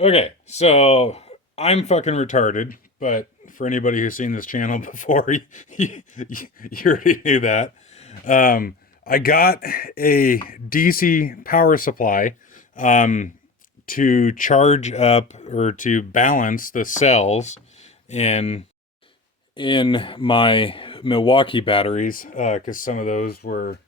Okay, so I'm fucking retarded, but for anybody who's seen this channel before, you already knew that. I got a DC power supply um, to charge up or to balance the cells in my Milwaukee batteries because some of those were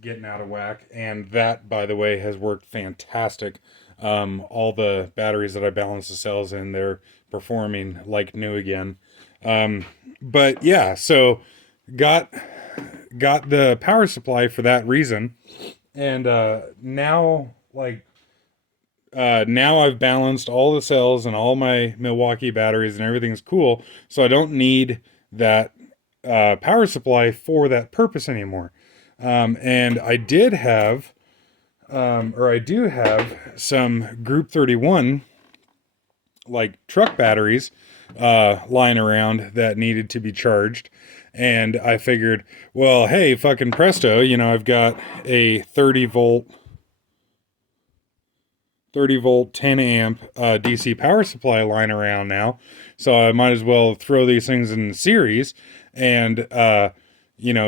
getting out of whack. And that, by the way, has worked fantastic. All the batteries that I balance the cells in, they're performing like new again. Um, but yeah, so got got the power supply for that reason, and now I've balanced all the cells and all my Milwaukee batteries and everything's cool. So I don't need that power supply for that purpose anymore. And I do have some Group 31 like truck batteries lying around that needed to be charged. And I figured, well, hey, fucking presto, I've got a 30 volt 10 amp DC power supply lying around now, so I might as well throw these things in series and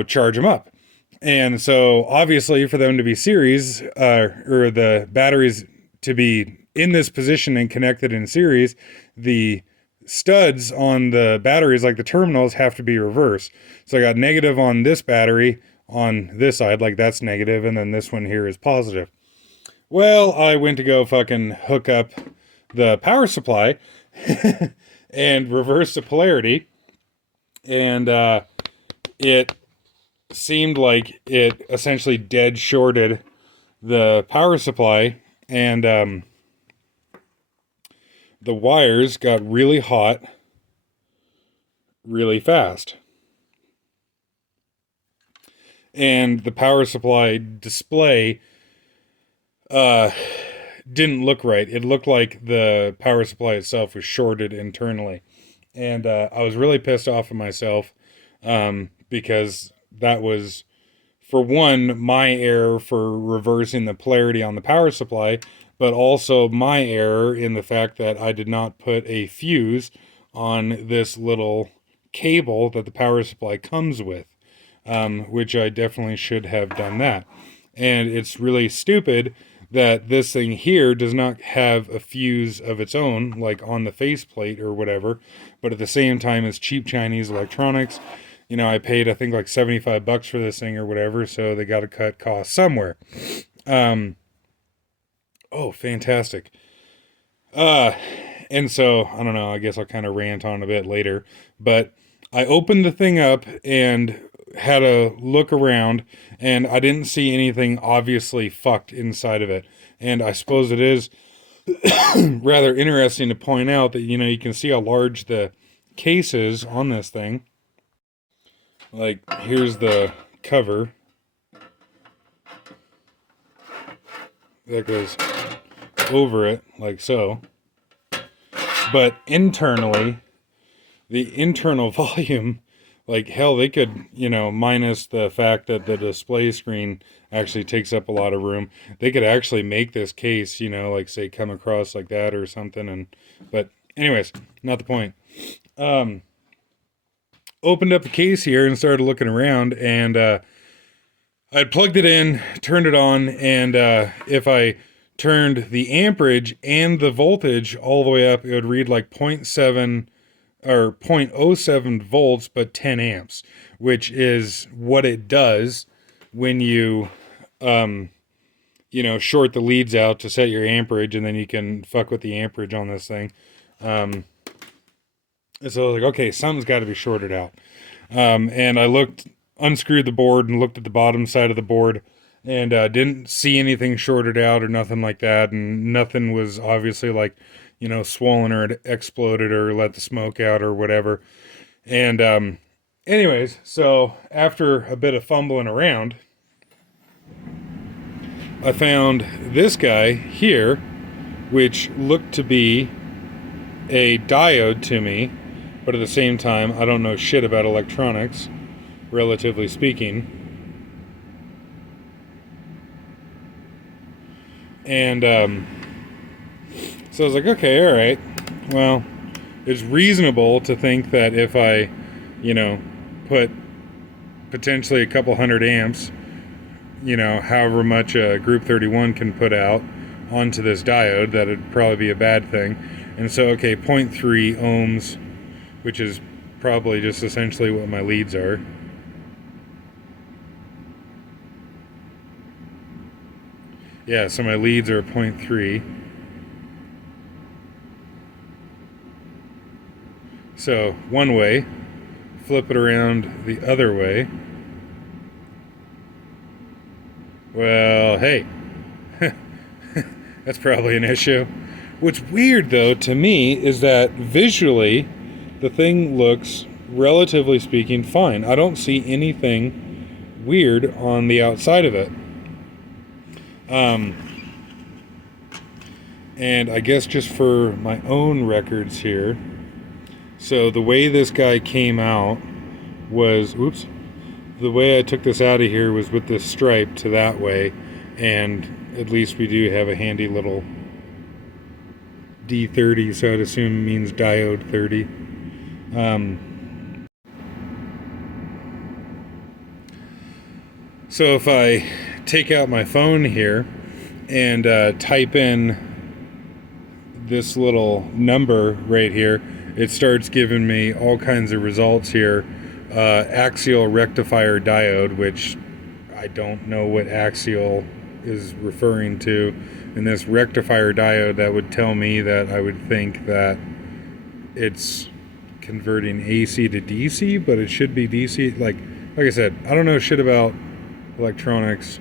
charge them up. And so obviously for them to be series or the batteries to be in this position and connected in series, the studs on the batteries, like the terminals, have to be reversed. So I got negative on this battery on this side, like that's negative, and then this one here is positive. Well, I went to go fucking hook up the power supply and reverse the polarity, and it seemed like it essentially dead shorted the power supply, and the wires got really hot really fast. And the power supply display uh, didn't look right. It looked like the power supply itself was shorted internally. And I was really pissed off at myself because that was, for one, my error for reversing the polarity on the power supply, but also my error in the fact that I did not put a fuse on this little cable that the power supply comes with, which I definitely should have done that. And it's really stupid that this thing here does not have a fuse of its own, like on the faceplate or whatever, but at the same time, it's cheap Chinese electronics. I paid, I think, like $75 for this thing or whatever, so they got to cut costs somewhere. Um, oh, fantastic. Uh, and so, I don't know, I guess I'll kind of rant on a bit later, but I opened the thing up and had a look around, and I didn't see anything obviously fucked inside of it. And I suppose it is rather interesting to point out that, you can see how large the case is on this thing. Like, here's the cover that goes over it, like so. But internally, the internal volume, like hell, they could, minus the fact that the display screen actually takes up a lot of room, they could actually make this case, like say come across like that or something. But anyways, not the point. Um, Opened up the case here and started looking around, and I plugged it in, turned it on, and if I turned the amperage and the voltage all the way up, it would read like zero point 0.7 or zero point zero 0.07 volts, but 10 amps, which is what it does when you, short the leads out to set your amperage, and then you can fuck with the amperage on this thing. And so I was like, okay, something's got to be shorted out. And I unscrewed the board and looked at the bottom side of the board, and didn't see anything shorted out or nothing like that. And nothing was obviously like, swollen or it exploded or let the smoke out or whatever. And anyways, so after a bit of fumbling around, I found this guy here, which looked to be a diode to me, but at the same time, I don't know shit about electronics, relatively speaking. And So I was like, okay, all right. Well, it's reasonable to think that if I, put potentially a couple hundred amps, however much a Group 31 can put out onto this diode, that would probably be a bad thing. And so, okay, 0.3 ohms, which is probably just essentially what my leads are. Yeah, so my leads are 0.3. So one way, flip it around the other way. Well, hey, that's probably an issue. What's weird, though, to me, is that visually, the thing looks, relatively speaking, fine. I don't see anything weird on the outside of it. And I guess just for my own records here, so the way this guy came out was, the way I took this out of here was with this stripe to that way, and at least we do have a handy little D30, so I'd assume it means diode 30. So if I take out my phone here and type in this little number right here, it starts giving me all kinds of results here. Axial rectifier diode, which I don't know what axial is referring to. And this rectifier diode, that would tell me that I would think that it's converting AC to DC, but it should be DC. Like I said, I don't know shit about electronics.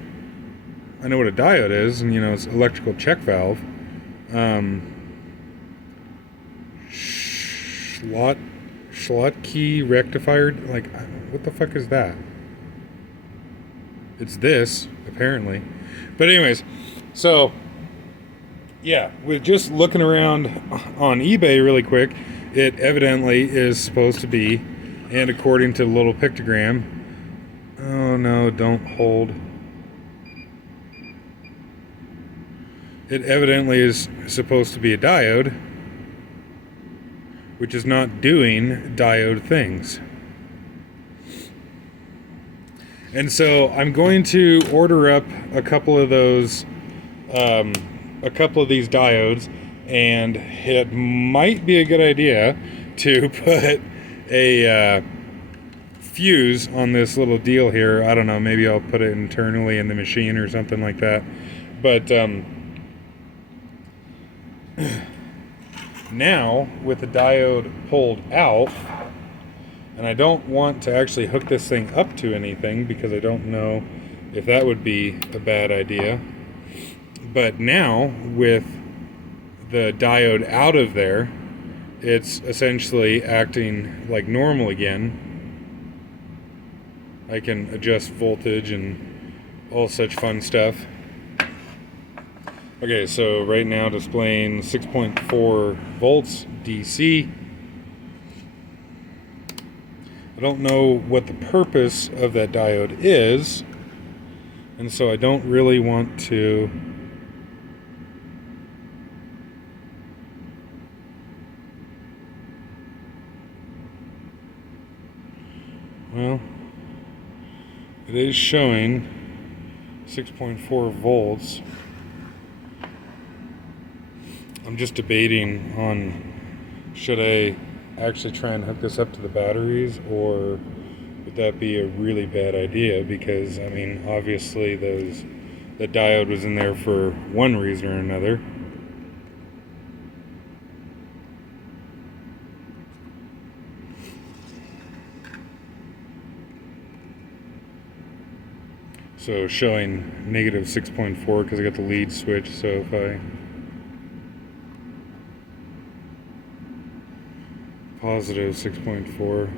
I know what a diode is, and it's electrical check valve. Schottky rectifier, like, what the fuck is that? It's this, apparently. But anyways, so yeah, with just looking around on eBay really quick, it evidently is supposed to be, and according to the little pictogram, oh no, don't hold. It evidently is supposed to be a diode, which is not doing diode things. And so I'm going to order up a couple of those, a couple of these diodes, and it might be a good idea to put a fuse on this little deal here. I don't know, maybe I'll put it internally in the machine or something like that. But now, with the diode pulled out, and I don't want to actually hook this thing up to anything because I don't know if that would be a bad idea. But now, with the diode out of there, it's essentially acting like normal again. I can adjust voltage and all such fun stuff. Okay, so right now displaying 6.4 volts DC. I don't know what the purpose of that diode is, and so I don't really want to well, it is showing 6.4 volts. I'm just debating on, should I actually try and hook this up to the batteries, or would that be a really bad idea? Because I mean, obviously the diode was in there for one reason or another. So showing negative 6.4 because I got the lead switch. So if I positive 6.4.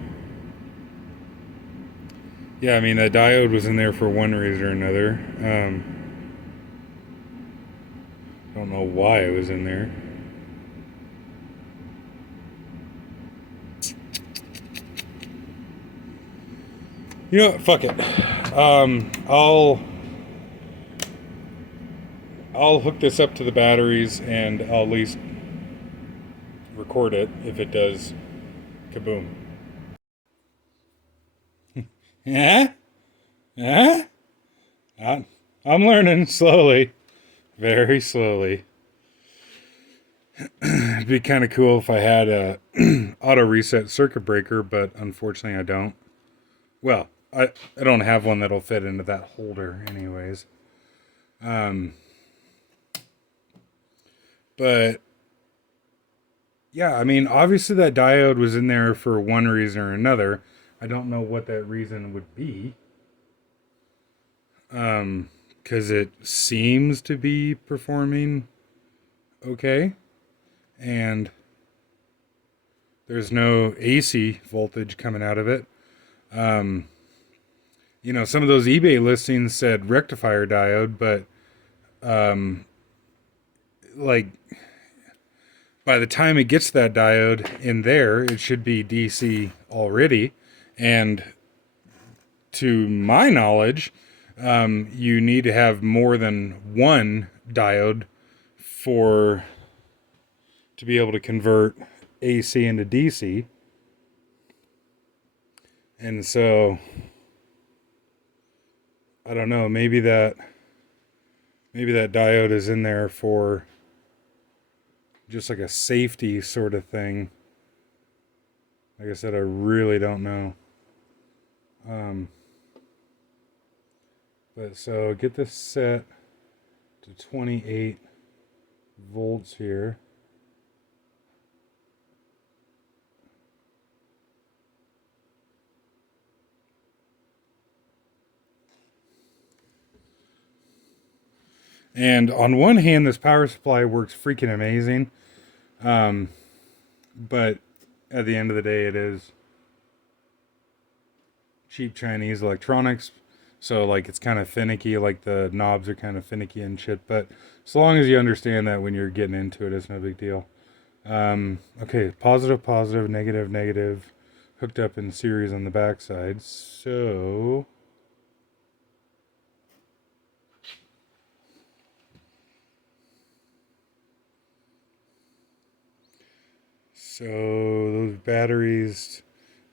Yeah, I mean, that diode was in there for one reason or another. I don't know why it was in there. You know what? Fuck it. I'll hook this up to the batteries, and I'll at least record it if it does kaboom. Yeah? Yeah? I'm learning slowly. Very slowly. It'd be kind of cool if I had a auto reset circuit breaker, but unfortunately I don't. Well, I don't have one that'll fit into that holder anyways. Um, but yeah, I mean, obviously that diode was in there for one reason or another. I don't know what that reason would be. Because it seems to be performing okay, and there's no AC voltage coming out of it. Um, some of those eBay listings said rectifier diode, but um, like by the time it gets that diode in there, it should be DC already. And to my knowledge, you need to have more than one diode for to be able to convert AC into DC. And so I don't know, maybe that diode is in there for just like a safety sort of thing. Like I said, I really don't know. Um, but so get this set to 28 volts here. And on one hand, this power supply works freaking amazing. Um, but at the end of the day, it is cheap Chinese electronics. So, like, it's kind of finicky. Like, the knobs are kind of finicky and shit. But as long as you understand that when you're getting into it, it's no big deal. Okay, positive, positive, negative, negative, hooked up in series on the backside. So those batteries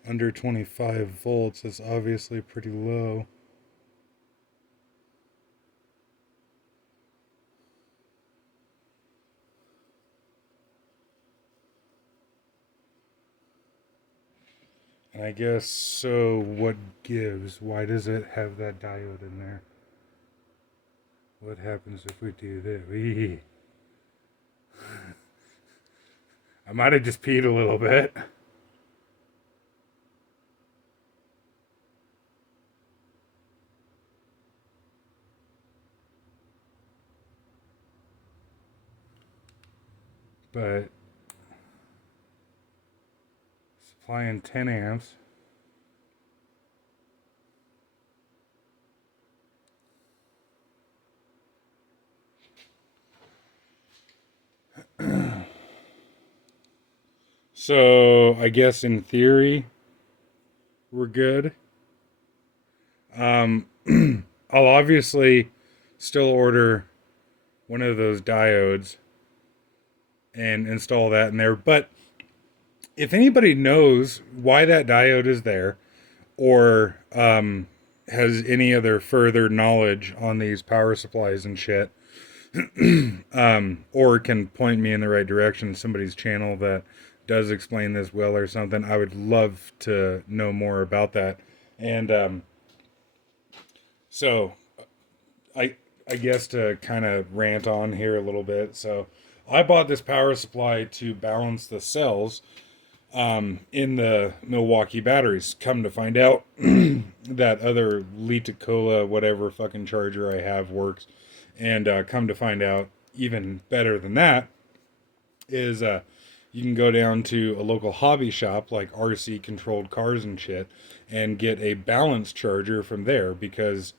under 25 volts is obviously pretty low. And I guess, so what gives? Why does it have that diode in there? What happens if we do this? I might have just peed a little bit. But supplying 10 amps. So I guess in theory, we're good. Um, I'll obviously still order one of those diodes and install that in there. But if anybody knows why that diode is there, or has any other further knowledge on these power supplies and shit, or can point me in the right direction, somebody's channel that does explain this well or something, I would love to know more about that. And so I I guess to kind of rant on here a little bit. So I bought this power supply to balance the cells in the Milwaukee batteries. Come to find out, that other Lita-Cola whatever fucking charger I have works, and come to find out, even better than that is you can go down to a local hobby shop like RC Controlled Cars and shit, and get a balance charger from there, because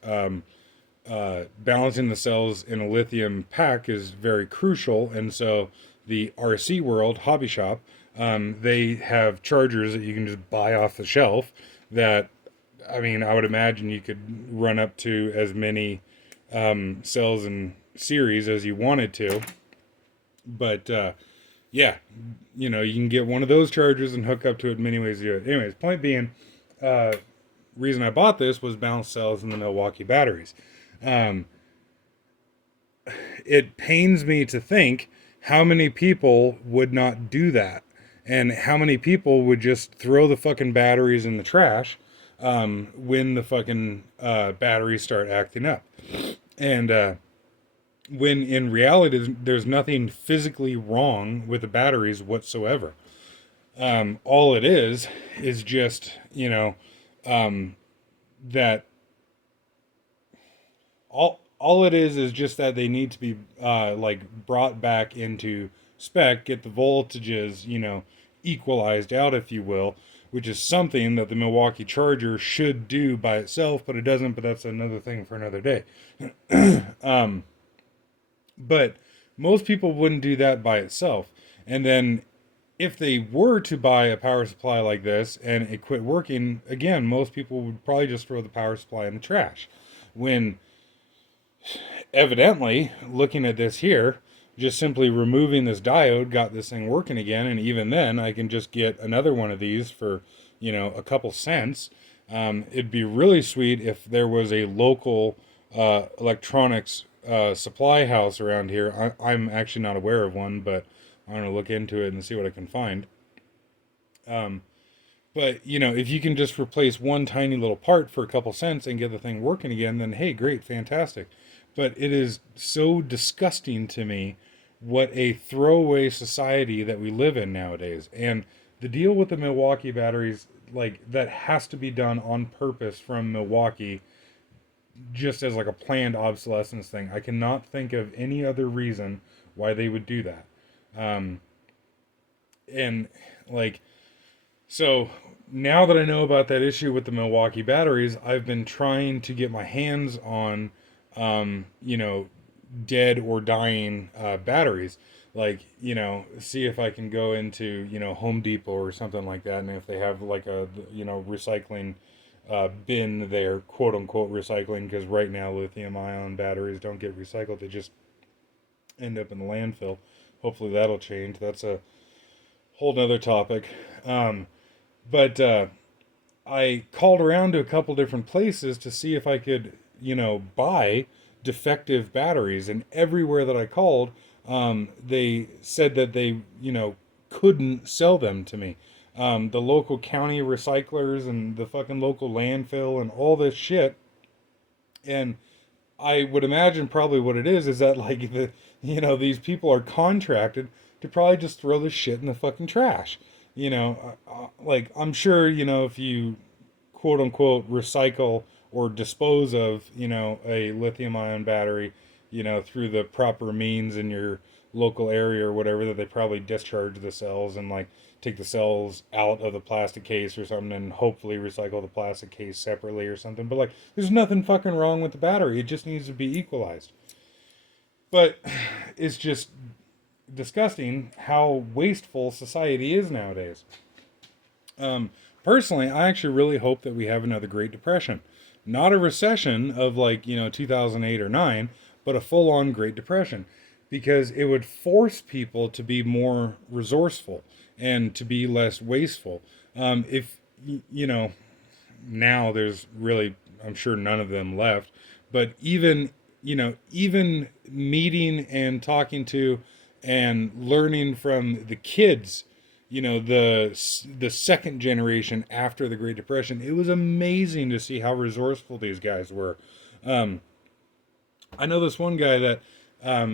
balancing the cells in a lithium pack is very crucial. And so the RC World hobby shop, they have chargers that you can just buy off the shelf that, I mean, I would imagine you could run up to as many cells in series as you wanted to. But Yeah, you can get one of those chargers and hook up to it many ways to do it. Anyways, point being, uh, reason I bought this was balanced cells and the Milwaukee batteries. Um, it pains me to think how many people would not do that, and how many people would just throw the fucking batteries in the trash when the fucking batteries start acting up. And when in reality, there's nothing physically wrong with the batteries whatsoever. All it is just, um, that all it is just that they need to be like brought back into spec, get the voltages, equalized out, if you will, which is something that the Milwaukee Charger should do by itself, but it doesn't. But that's another thing for another day. um, but most people wouldn't do that by itself. And then if they were to buy a power supply like this and it quit working, again, most people would probably just throw the power supply in the trash. When evidently, looking at this here, just simply removing this diode got this thing working again. And even then, I can just get another one of these for, a couple cents. It'd be really sweet if there was a local electronics supply house around here. I'm actually not aware of one, but I'm going to look into it and see what I can find. Um, but if you can just replace one tiny little part for a couple cents and get the thing working again, then hey, great, fantastic. But it is so disgusting to me what a throwaway society that we live in nowadays. And the deal with the Milwaukee batteries, like that has to be done on purpose from Milwaukee, just as like a planned obsolescence thing. I cannot think of any other reason why they would do that. Um, and like so now that I know about that issue with the Milwaukee batteries, I've been trying to get my hands on, um, you know, dead or dying batteries. Like, see if I can go into, Home Depot or something like that. And if they have like a, recycling bin there, quote unquote recycling, because right now lithium ion batteries don't get recycled, they just end up in the landfill. Hopefully that'll change. That's a whole nother topic. But I called around to a couple different places to see if I could, buy defective batteries. And everywhere that I called, they said that they, couldn't sell them to me. The local county recyclers and the fucking local landfill and all this shit. And I would imagine probably what it is that like these people are contracted to probably just throw this shit in the fucking trash. Like I'm sure, if you quote unquote recycle or dispose of, a lithium ion battery, through the proper means in your local area or whatever, that they probably discharge the cells and like take the cells out of the plastic case or something and hopefully recycle the plastic case separately or something. But like there's nothing fucking wrong with the battery. It just needs to be equalized. But it's just disgusting how wasteful society is nowadays. Um, Personally, I actually really hope that we have another Great Depression. Not a recession of like, 2008 or 9, but a full on Great Depression. Because it would force people to be more resourceful and to be less wasteful. If, now there's really, I'm sure none of them left, but even meeting and talking to and learning from the kids, the second generation after the Great Depression, it was amazing to see how resourceful these guys were. um, I know this one guy that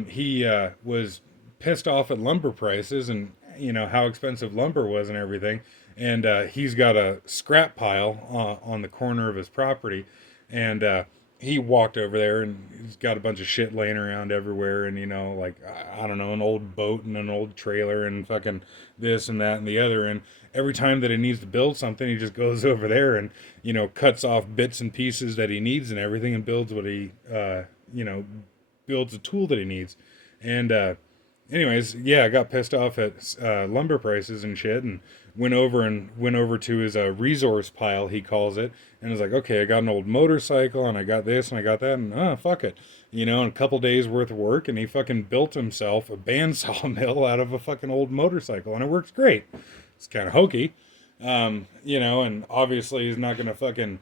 he was pissed off at lumber prices and how expensive lumber was and everything, and he's got a scrap pile on the corner of his property, and he walked over there and he's got a bunch of shit laying around everywhere, and like I don't know, an old boat and an old trailer and fucking this and that and the other, and every time that he needs to build something, he just goes over there and cuts off bits and pieces that he needs and everything and builds what he you know builds a tool that he needs. And Anyways, yeah, I got pissed off at lumber prices and shit, and went over to his resource pile, he calls it, and was like, okay, I got an old motorcycle, and I got this, and I got that, and fuck it, in a couple days worth of work, and he fucking built himself a bandsaw mill out of a fucking old motorcycle, and it works great. It's kind of hokey, and obviously he's not gonna fucking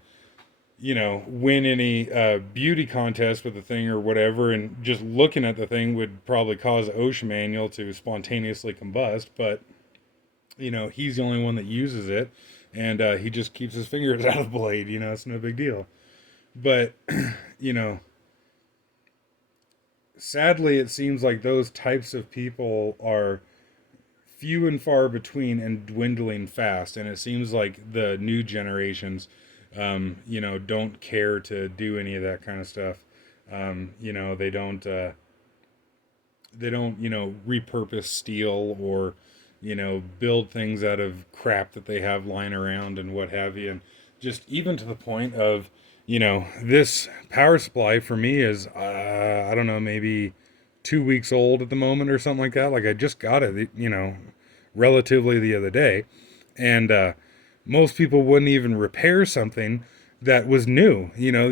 win any beauty contest with the thing or whatever, and just looking at the thing would probably cause the OSHA manual to spontaneously combust. But he's the only one that uses it, and he just keeps his fingers out of the blade. It's no big deal. But you know, sadly, it seems like those types of people are few and far between and dwindling fast. And it seems like the new generations, don't care to do any of that kind of stuff. They don't, repurpose steel or, build things out of crap that they have lying around and what have you. And just even to the point of, this power supply for me is, I don't know, maybe 2 weeks old at the moment or something like that. Like I just got it, relatively the other day. And most people wouldn't even repair something that was new.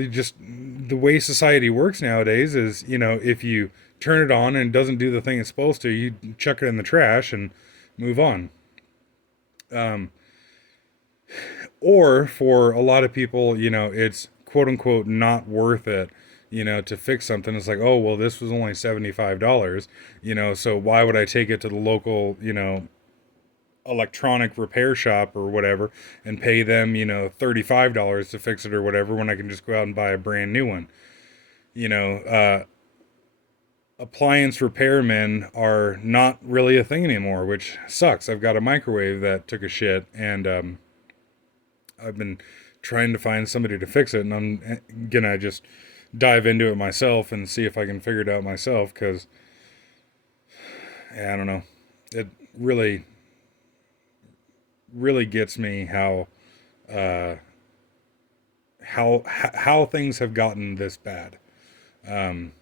Just the way society works nowadays is, if you turn it on and it doesn't do the thing it's supposed to, you chuck it in the trash and move on. Um, or for a lot of people, it's quote unquote not worth it, to fix something. It's like, oh, well, this was only $75, so why would I take it to the local, electronic repair shop or whatever and pay them, $35 to fix it or whatever when I can just go out and buy a brand new one. You know, appliance repairmen are not really a thing anymore, which sucks. I've got a microwave that took a shit, and I've been trying to find somebody to fix it, and I'm gonna just dive into it myself and see if I can figure it out myself, because I don't know. It really gets me uh, how things have gotten this bad. Um,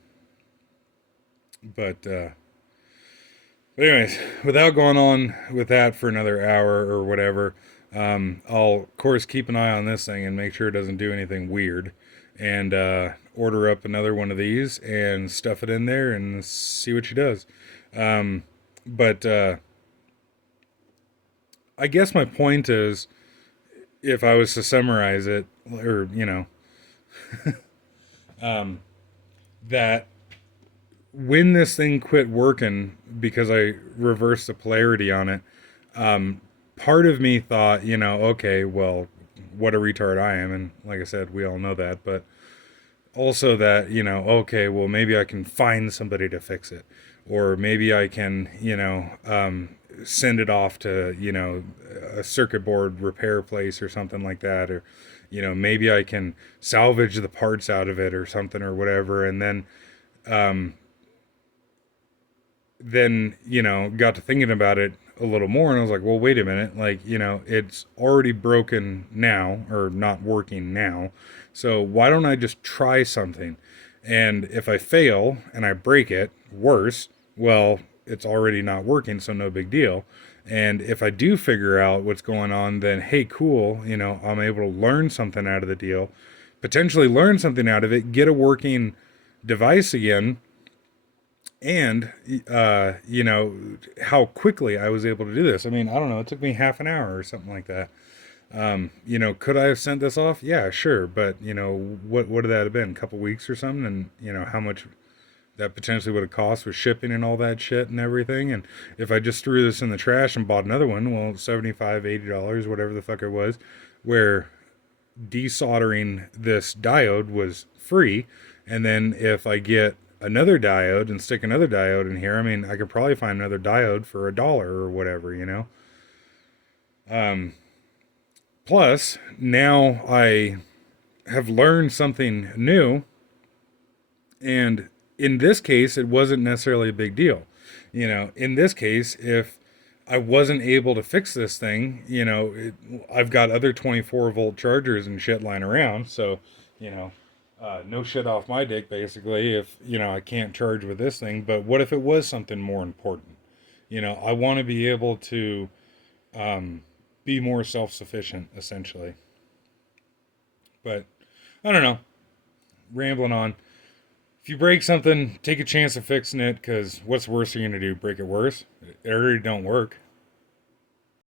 but anyways, without going on with that for another hour or whatever, I'll of course keep an eye on this thing and make sure it doesn't do anything weird, and order up another one of these and stuff it in there and see what she does. But I guess my point is, if I was to summarize it, or um, that when this thing quit working because I reversed the polarity on it, um, part of me thought, okay, well, what a retard I am, and like I said, we all know that, but also that, okay, well, maybe I can find somebody to fix it, or maybe I can, send it off to, a circuit board repair place or something like that, or maybe I can salvage the parts out of it or something or whatever, and um, then got to thinking about it a little more, and I was like, well, wait a minute, like, it's already broken now, or not working now, so why don't I just try something? And if I fail and I break it, worse, well, it's already not working, so no big deal. And if I do figure out what's going on, then hey, cool, I'm able to learn something out of the deal, potentially learn something out of it, get a working device again, and how quickly I was able to do this. I mean, I don't know, it took me half an hour or something like that. Could I have sent this off? Yeah, sure, but what would that have been? A couple weeks or something, and how much that potentially would have cost with shipping and all that shit and everything. And if I just threw this in the trash and bought another one, well, $75, $80, whatever the fuck it was, where desoldering this diode was free. And then if I get another diode and stick another diode in here, I mean, I could probably find another diode for $1 or whatever. Um, Plus, now I have learned something new, and in this case, it wasn't necessarily a big deal. In this case, if I wasn't able to fix this thing, I've got other 24-volt chargers and shit lying around, so, you know, no shit off my dick, basically, if, I can't charge with this thing. But what if it was something more important? I want to be able to um, be more self sufficient, essentially. But I don't know, rambling on. If you break something, take a chance of fixing it, because what's the worst you're going to do? Break it worse? It already don't work.